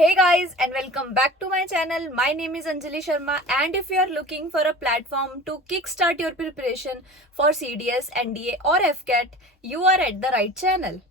Hey guys and welcome back to my channel. My name is Anjali Sharma and if you are looking for a platform to kickstart your preparation for CDS, NDA or FCAT, you are at the right channel.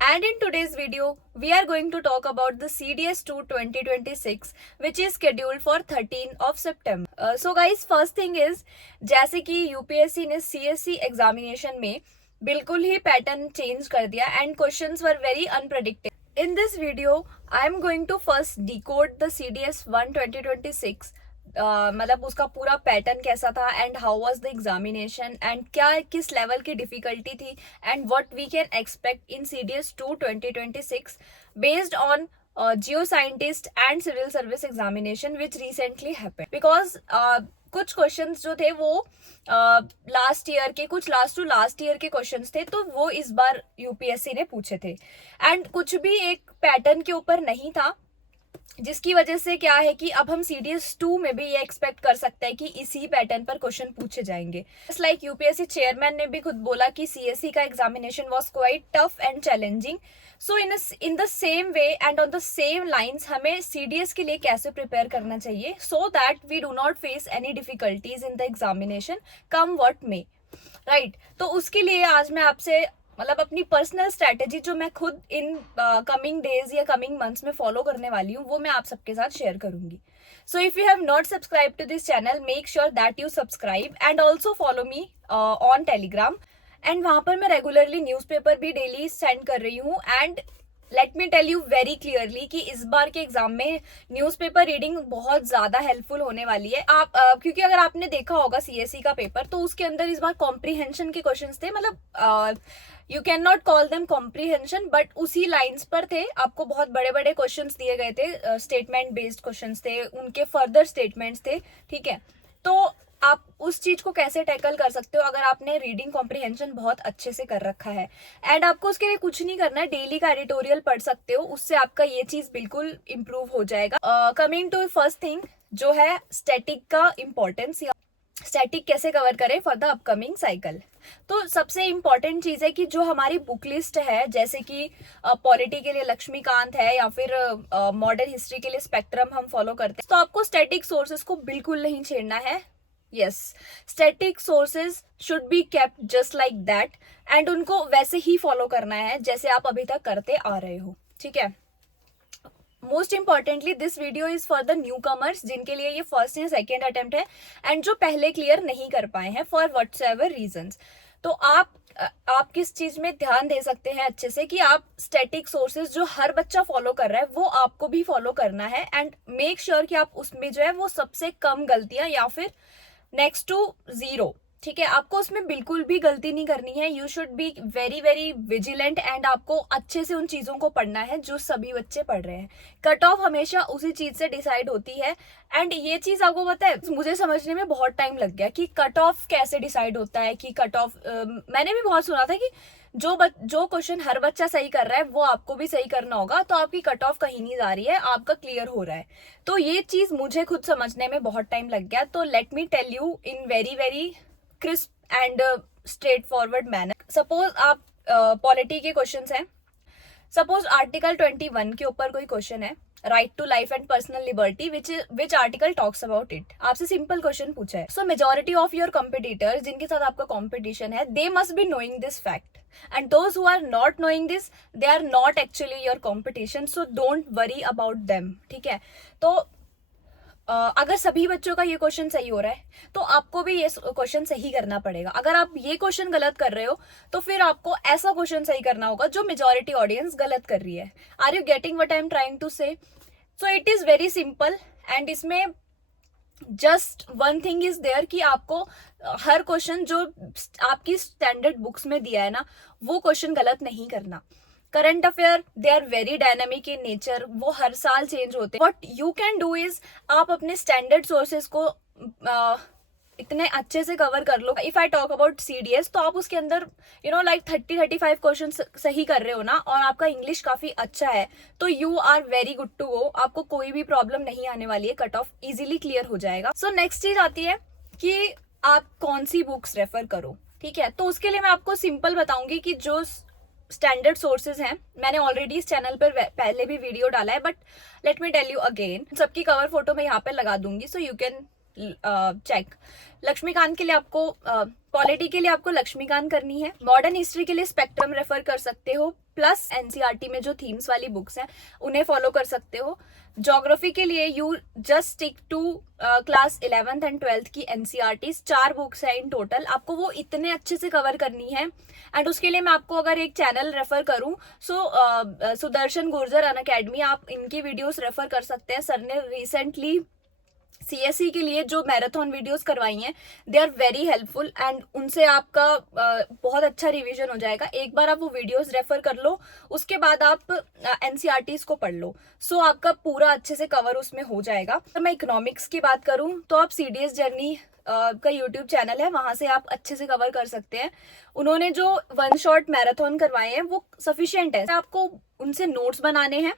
And in today's video, we are going to talk about the CDS 2 2026 which is scheduled for 13th of September. So guys, first thing is जैसे कि UPSC ने CSC examination में बिल्कुल ही pattern change कर दिया and questions were very unpredictable. In this video, I am going to first decode the CDS 1 2026. मतलब उसका पूरा पैटर्न कैसा था and how was the examination and क्या किस लेवल की डिफिकल्टी थी and what we can expect in CDS 2 2026 based on geo scientist and civil service examination which recently happened. Because कुछ क्वेश्चंस जो थे वो लास्ट ईयर के कुछ लास्ट ईयर के क्वेश्चंस थे, तो वो इस बार यूपीएससी ने पूछे थे एंड कुछ भी एक पैटर्न के ऊपर नहीं था, जिसकी वजह से क्या है कि अब हम CDS 2 में भी ये एक्सपेक्ट कर सकते हैं कि इसी पैटर्न पर क्वेश्चन पूछे जाएंगे. जस्ट लाइक यूपीएससी चेयरमैन ने भी खुद बोला कि CSC का examination was quite tough and challenging. So in the same way and on the same lines हमें CDS के लिए कैसे प्रिपेयर करना चाहिए so that we do not face any difficulties in the examination come what may. Right, तो उसके लिए आज मैं आपसे मतलब अपनी पर्सनल स्ट्रैटेजी जो मैं खुद इन कमिंग डेज या कमिंग मंथ्स में फॉलो करने वाली हूँ वो मैं आप सबके साथ शेयर करूंगी. So if you have not subscribe to this channel, make sure that you subscribe and also follow me on Telegram. And वहाँ पर मैं रेगुलरली न्यूज़पेपर भी डेली सेंड कर रही हूँ. And let me tell you very clearly कि इस बार के एग्जाम में न्यूज़पेपर रीडिंग बहुत ज़्यादा हेल्पफुल होने वाली है. आप क्योंकि अगर आपने देखा होगा CSC का पेपर, तो उसके अंदर इस बार कॉम्प्रीहेंशन के क्वेश्चंस थे. मतलब you can not call them comprehension but उसी लाइंस पर थे. आपको बहुत बड़े बड़े क्वेश्चंस दिए गए थे, स्टेटमेंट बेस्ड क्वेश्चंस थे, उनके फर्दर स्टेटमेंट्स थे. ठीक है, तो आप उस चीज को कैसे टैकल कर सकते हो अगर आपने रीडिंग कॉम्प्रीहेंशन बहुत अच्छे से कर रखा है. एंड आपको उसके लिए कुछ नहीं करना है, डेली का एडिटोरियल पढ़ सकते हो, उससे आपका ये चीज बिल्कुल इंप्रूव हो जाएगा. कमिंग टू फर्स्ट थिंग जो है स्टैटिक का इम्पोर्टेंस, या स्टैटिक कैसे कवर करें फॉर द अपकमिंग साइकिल. तो सबसे इम्पॉर्टेंट चीज है कि जो हमारी बुक लिस्ट है, जैसे कि पॉलिटी के लिए लक्ष्मीकांत है या फिर मॉडर्न हिस्ट्री के लिए स्पेक्ट्रम हम फॉलो करते हैं, तो आपको स्टैटिक सोर्सेज को बिल्कुल नहीं छेड़ना है. Yes, static sources should be kept just like that and उनको वैसे ही फॉलो करना है जैसे आप अभी तक करते आ रहे हो. ठीक है, most importantly this video is for the new commerce, जिनके लिए ये फर्स्ट या सेकेंड अटेम्प्ट है एंड जो पहले क्लियर नहीं कर पाए हैं फॉर व्हाटसएवर रीजंस. तो आप किस चीज में ध्यान दे सकते हैं अच्छे से कि आप स्टैटिक सोर्सेज जो हर बच्चा फॉलो कर रहा है वो आपको भी फॉलो करना है एंड मेक श्योर कि आप उसमें जो है वो सबसे कम गलतियां या फिर नेक्स्ट टू जीरो. ठीक है, आपको उसमें बिल्कुल भी गलती नहीं करनी है. You should be very very vigilant and आपको अच्छे से उन चीज़ों को पढ़ना है जो सभी बच्चे पढ़ रहे हैं. कट ऑफ हमेशा उसी चीज़ से डिसाइड होती है एंड ये चीज़ आपको पता है, मुझे समझने में बहुत टाइम लग गया कि कट ऑफ कैसे डिसाइड होता है. कि कट ऑफ मैंने भी बहुत सुना था कि जो क्वेश्चन हर बच्चा सही कर रहा है वो आपको भी सही करना होगा, तो आपकी कट ऑफ कहीं नहीं जा रही है, आपका क्लियर हो रहा है. तो ये चीज़ मुझे खुद समझने में बहुत टाइम लग गया. तो let me tell you in very very crisp and straight forward manner. Suppose आप पॉलिटी के क्वेश्चंस हैं, सपोज आर्टिकल 21 के ऊपर कोई क्वेश्चन है, right to life and personal liberty, which article talks about it. आपसे सिंपल क्वेश्चन पूछा है. So majority of your competitors जिनके साथ आपका कॉम्पिटिशन है, they must be knowing this fact and those who are not knowing this, they are not actually your competition. So don't worry about them. ठीक है, तो अगर सभी बच्चों का ये क्वेश्चन सही हो रहा है तो आपको भी ये क्वेश्चन सही करना पड़ेगा. अगर आप ये क्वेश्चन गलत कर रहे हो तो फिर आपको ऐसा क्वेश्चन सही करना होगा जो मेजॉरिटी ऑडियंस गलत कर रही है. Are you getting what I am trying to say? So it is very simple and इसमें just one thing is there कि आपको हर क्वेश्चन जो आपकी स्टैंडर्ड बुक्स में दिया है ना, वो क्वेश्चन गलत नहीं करना. Current affair they are very dynamic in nature, वो हर साल चेंज होते हैं. What you can do is आप अपने स्टैंडर्ड सोर्सेज को इतने अच्छे से कवर कर लो. If I talk about CDS, तो आप उसके अंदर लाइक 30-35 क्वेश्चन सही कर रहे हो ना, और आपका इंग्लिश काफी अच्छा है, तो you are very good to go. आपको कोई भी प्रॉब्लम नहीं आने वाली है, कट ऑफ इजीली क्लियर हो जाएगा. सो नेक्स्ट चीज आती है कि आप कौन सी बुक्स रेफर करो. ठीक है, तो उसके लिए मैं आपको सिंपल बताऊंगी कि जो स्टैंडर्ड सोर्सेज हैं, मैंने ऑलरेडी इस चैनल पर पहले भी वीडियो डाला है, but let me tell you again. सबकी कवर फोटो मैं यहाँ पे लगा दूंगी, so you can check. Laxmikanth के लिए आपको पॉलिटी के लिए आपको लक्ष्मीकांत करनी है। मॉडर्न हिस्ट्री के लिए स्पेक्ट्रम रेफर कर सकते हो, प्लस एनसीईआरटी में जो थीम्स वाली बुक्स हैं उन्हें फॉलो कर सकते हो। ज्योग्राफी के लिए you just stick to class 11th and 12th की एनसीईआरटी। 4 बुक्स है इन टोटल, आपको वो इतने अच्छे से कवर करनी है। एंड उसके लिए मैं आपको अगर एक चैनल रेफर करूं, सो सुदर्शन गुर्जर अनअकैडमी, आप इनकी वीडियोस रेफर कर सकते हैं। सर ने रिसेंटली सीएससी के लिए जो मैराथन वीडियोस करवाई हैं, they are very helpful and उनसे आपका बहुत अच्छा रिवीजन हो जाएगा। एक बार आप वो वीडियोस रेफर कर लो, उसके बाद आप एनसीईआरटीज को पढ़ लो, सो आपका पूरा अच्छे से कवर उसमें हो जाएगा। अगर मैं इकोनॉमिक्स की बात करूं तो आप सीडीएस जर्नी का यूट्यूब चैनल है, वहां से आप अच्छे से कवर कर सकते हैं। उन्होंने जो 1 शॉट मैराथन करवाए हैं वो सफिशिएंट है, आपको उनसे नोट्स बनाने हैं।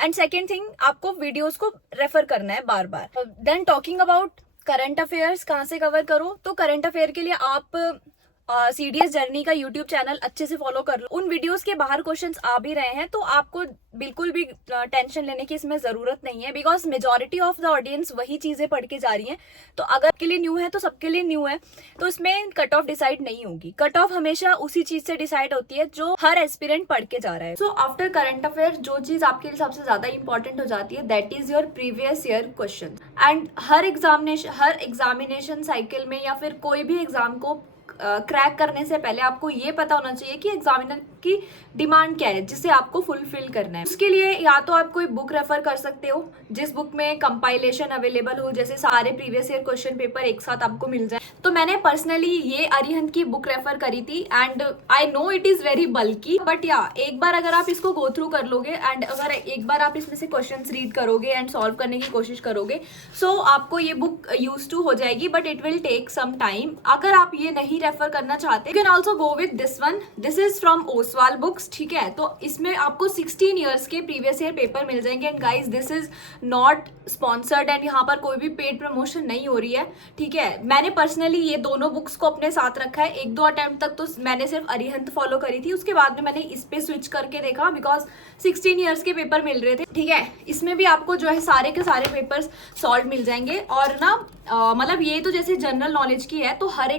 एंड सेकेंड थिंग, आपको वीडियोस को रेफर करना है बार बार। Then talking about current affairs, कहाँ से कवर करो, तो करंट अफेयर के लिए आप सीडीएस जर्नी का यूट्यूब चैनल अच्छे से फॉलो कर लो। उन वीडियोस के बाहर क्वेश्चंस आ भी रहे हैं तो आपको बिल्कुल भी टेंशन लेने की इसमें जरूरत नहीं है, because majority of the audience वही चीजें पढ़ के जा रही हैं। तो अगर आपके लिए न्यू है तो सबके लिए न्यू है, तो इसमें कट ऑफ डिसाइड नहीं होगी। कट ऑफ हमेशा उसी चीज से डिसाइड होती है जो हर एस्पिरेंट पढ़ के जा रहा है। सो आफ्टर करंट अफेयर जो चीज आपके लिए सबसे ज्यादा इंपॉर्टेंट हो जाती है, that is your previous year question. And her examination cycle में या फिर कोई भी एग्जाम को क्रैक करने से पहले आपको ये पता होना चाहिए कि एग्जामिनर की डिमांड क्या है, जिसे आपको फुलफिल करना है। उसके लिए या तो आप कोई बुक रेफर कर सकते हो जिस बुक में कंपाइलेशन अवेलेबल हो, जैसे सारे प्रीवियस ईयर क्वेश्चन पेपर एक साथ आपको मिल जाए। तो मैंने पर्सनली ये अरिहंत की बुक रेफर करी थी and I know it is very bulky, but या एक बार अगर आप इसको गो थ्रू कर लोगे एंड अगर एक बार आप इसमें से क्वेश्चन रीड करोगे एंड सॉल्व करने की कोशिश करोगे, सो आपको ये बुक यूज टू हो जाएगी, but it will take some time. अगर आप ये नहीं रेफर करना चाहते, you can also go with this one. This is from Oswaal Books, ठीक है। तो इसमें आपको 16 ईयर्स के प्रीवियस ईयर पेपर मिल जाएंगे। And guys, this is not sponsored and यहाँ पर कोई भी पेड प्रमोशन नहीं हो रही है, ठीक है। मैंने पर्सनली ये दोनों बुक्स को अपने साथ रखा है। 1-2 अटेम्प्ट तक तो मैंने सिर्फ अरिहंत फॉलो करी थी, उसके बाद में मैंने इस पे स्विच करके देखा, बिकॉज 16 ईयर्स के पेपर मिल रहे थे, ठीक है। इसमें भी आपको जो है सारे के सारे पेपर्स सॉल्व मिल जाएंगे। और ना मतलब ये तो जैसे जनरल नॉलेज की है, तो हर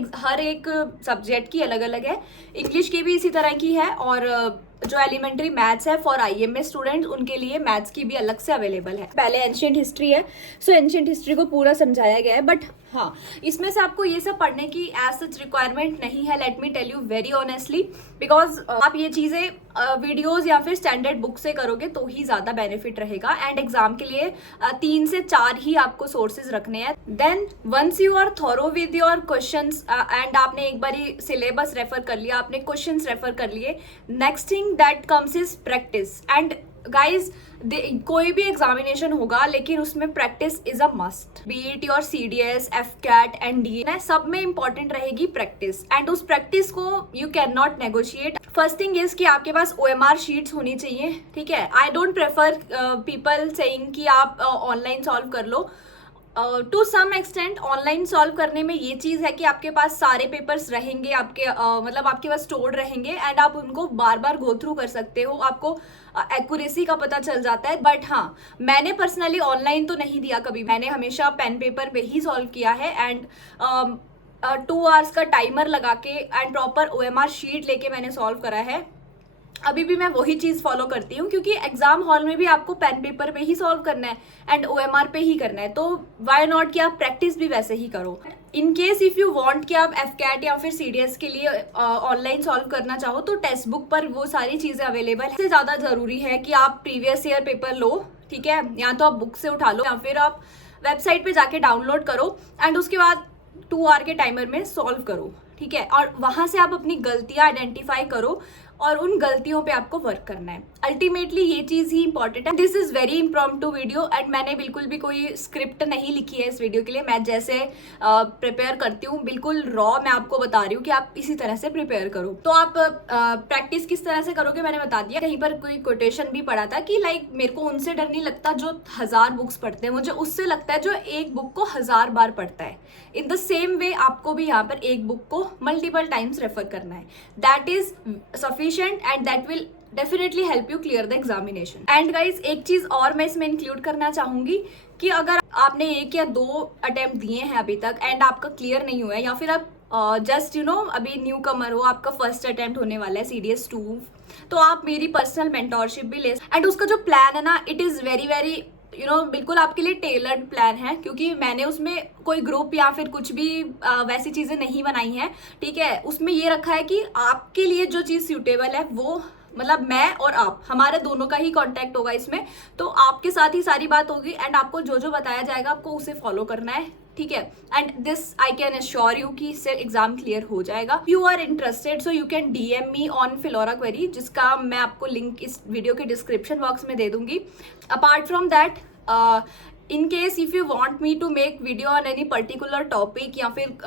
एक सब्जेक्ट की अलग अलग है। इंग्लिश की भी इसी तरह की है, और जो एलिमेंट्री मैथ्स है फॉर आईएमए स्टूडेंट्स, उनके लिए मैथ्स की भी अलग से अवेलेबल है। पहले एंशिएंट हिस्ट्री है, सो एंशिएंट हिस्ट्री को पूरा समझाया गया है, बट हाँ, इसमें से आपको ये सब पढ़ने की एज सच रिक्वायरमेंट नहीं है, let me tell you very honestly, because आप ये चीजें वीडियोज या फिर स्टैंडर्ड बुक से करोगे तो ही ज्यादा बेनिफिट रहेगा। एंड एग्जाम के लिए 3 से 4 ही आपको सोर्सेज रखने हैं। Then once you are thorough with your questions and आपने एक बारी सिलेबस रेफर कर लिया, आपने क्वेश्चंस रेफर कर लिए, next thing that comes is practice. And guys, कोई भी एग्जामिनेशन होगा लेकिन उसमें practice is a must, be it your CDS, AFCAT, NDA, सब में इंपॉर्टेंट रहेगी प्रैक्टिस। एंड उस प्रैक्टिस को you can not negotiate. First thing is कि आपके पास ओएमआर शीट्स होनी चाहिए, ठीक है। I don't prefer people saying कि आप ऑनलाइन सॉल्व कर लो। To some extent online solve करने में ये चीज़ है कि आपके पास सारे पेपर्स रहेंगे, आपके मतलब आपके पास स्टोर्ड रहेंगे एंड आप उनको बार बार गो थ्रू कर सकते हो, आपको एक्यूरेसी का पता चल जाता है। बट हाँ, मैंने पर्सनली ऑनलाइन तो नहीं दिया कभी, मैंने हमेशा पेन पेपर पे ही सॉल्व किया है। एंड 2 आवर्स का टाइमर लगा के एंड प्रॉपर ओएमआर शीट लेके मैंने सॉल्व करा है। अभी भी मैं वही चीज फॉलो करती हूँ, क्योंकि एग्जाम हॉल में भी आपको पेन पेपर पे ही सॉल्व करना है एंड ओएमआर पे ही करना है, तो व्हाई नॉट कि आप प्रैक्टिस भी वैसे ही करो। इन केस इफ यू वांट कि आप एफकैट या फिर सीडीएस के लिए ऑनलाइन सॉल्व करना चाहो, तो टेक्स्ट बुक पर वो सारी चीजें अवेलेबल है। इससे ज्यादा जरूरी है कि आप प्रीवियस ईयर पेपर लो, ठीक है, या तो आप बुक से उठा लो या फिर आप वेबसाइट पे जाके डाउनलोड करो एंड उसके बाद 2 आवर के टाइमर में सॉल्व करो, ठीक है। और वहां से आप अपनी गलतियां आइडेंटिफाई करो और उन गलतियों पे आपको वर्क करना है। अल्टीमेटली ये चीज़ ही इंपॉर्टेंट है। This is very impromptu video and मैंने बिल्कुल भी कोई स्क्रिप्ट नहीं लिखी है इस वीडियो के लिए। मैं जैसे प्रिपेयर करती हूँ बिल्कुल रॉ मैं आपको बता रही हूँ कि आप इसी तरह से प्रिपेयर करो। तो आप प्रैक्टिस किस तरह से करोगे मैंने बता दिया। कहीं पर कोई कोटेशन भी पढ़ा था कि लाइक मेरे को उनसे डर नहीं लगता जो 1000 बुक्स पढ़ते हैं, मुझे उससे लगता है जो एक बुक को 1000 बार पढ़ता है। इन द सेम वे आपको भी यहाँ पर एक बुक को मल्टीपल टाइम्स रेफर करना है। That is sufficient and that will definitely help you clear the examination. And guys एक चीज और मैं इसमें इंक्लूड करना चाहूंगी कि अगर आपने 1 या 2 अटेम्प्ट दिए हैं अभी तक एंड आपका क्लियर नहीं हुआ है, या फिर आप जस्ट यू नो अभी न्यू कमर हो, आपका फर्स्ट अटेम्प्ट होने वाला है CDS 2, तो आप मेरी पर्सनल मेंटोरशिप भी ले। एंड उसका जो प्लान है ना, it is very very you know बिल्कुल आपके लिए टेलर्ड प्लान है, क्योंकि मैंने उसमें कोई ग्रुप या फिर कुछ भी वैसी चीज़ें नहीं बनाई हैं। ठीक है, उसमें ये रखा है कि आपके लिए जो चीज़ सूटेबल है वो मतलब मैं और आप हमारे दोनों का ही कांटेक्ट होगा इसमें, तो आपके साथ ही सारी बात होगी एंड आपको जो जो बताया जाएगा आपको उसे फॉलो करना है। ठीक है, and this I can assure you कि इससे एग्जाम क्लियर हो जाएगा। You are interested so you can DM me on फिलोरा क्वेरी, जिसका मैं आपको लिंक इस वीडियो के डिस्क्रिप्शन बॉक्स में दे दूंगी। Apart from that, in case if you want me to make video on any particular topic या फिर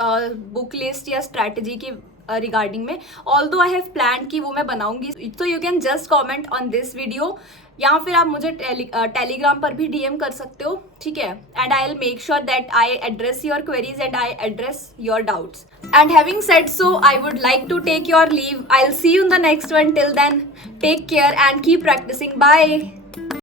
बुक लिस्ट या स्ट्रैटेजी की रिगार्डिंग में, ऑल्दो आई हैव प्लान कि वो मैं बनाऊंगी, तो you can just comment on this video, या फिर आप मुझे टेलीग्राम पर भी DM कर सकते हो। ठीक है, and I will make sure that I address your queries and I address your doubts. And having said so, I would like to take your leave. I'll see you in the next one. Till then, take care and keep practicing. Bye.